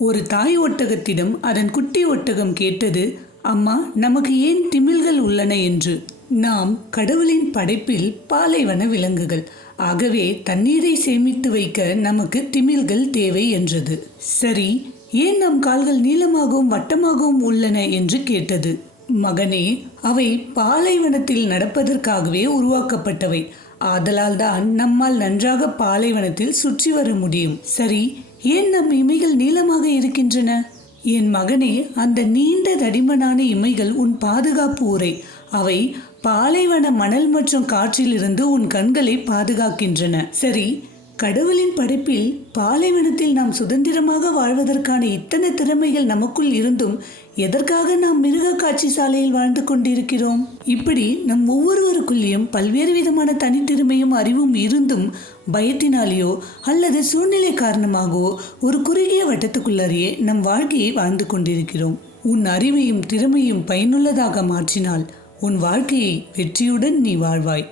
ஒரு தாய் ஒட்டகத்திடம் அதன் குட்டி ஒட்டகம் கேட்டது, அம்மா, நமக்கு ஏன் திமில்கள் உள்ளன என்று. நாம் கடவுளின் படைப்பில் பாலைவன விலங்குகள், ஆகவே தண்ணீரை சேமித்து வைக்க நமக்கு திமில்கள் தேவை என்றது. சரி, ஏன் நம் கால்கள் நீளமாகவும் வட்டமாகவும் உள்ளன என்று கேட்டது. மகனே, அவை பாலைவனத்தில் நடப்பதற்காகவே உருவாக்கப்பட்டவை. ஆதலால் தான் நம்மால் நன்றாக பாலைவனத்தில் சுற்றி வர முடியும். சரி, ஏன் நம் இமைகள் நீளமாக இருக்கின்றன? என் மகனே, அந்த நீண்ட தடிமனான இமைகள் உன் பாதுகாப்பு உரை. அவை பாலைவன மணல் மற்றும் காற்றிலிருந்து உன் கண்களை பாதுகாக்கின்றன. சரி, கடவுளின் படைப்பில் பாலைவனத்தில் நாம் சுதந்திரமாக வாழ்வதற்கான இத்தனை திறமைகள் நமக்குள் இருந்தும் எதற்காக நாம் மிருக காட்சி சாலையில் வாழ்ந்து கொண்டிருக்கிறோம்? இப்படி நம் ஒவ்வொருவருக்குள்ளேயும் பல்வேறு விதமான தனித்திறமையும் அறிவும் இருந்தும் பயத்தினாலேயோ அல்லது சூழ்நிலை காரணமாகவோ ஒரு குறுகிய வட்டத்துக்குள்ளேயே நம் வாழ்க்கையை வாழ்ந்து கொண்டிருக்கிறோம். உன் அறிவையும் திறமையும் பயனுள்ளதாக மாற்றினால் உன் வாழ்க்கையை வெற்றியுடன் நீ வாழ்வாய்.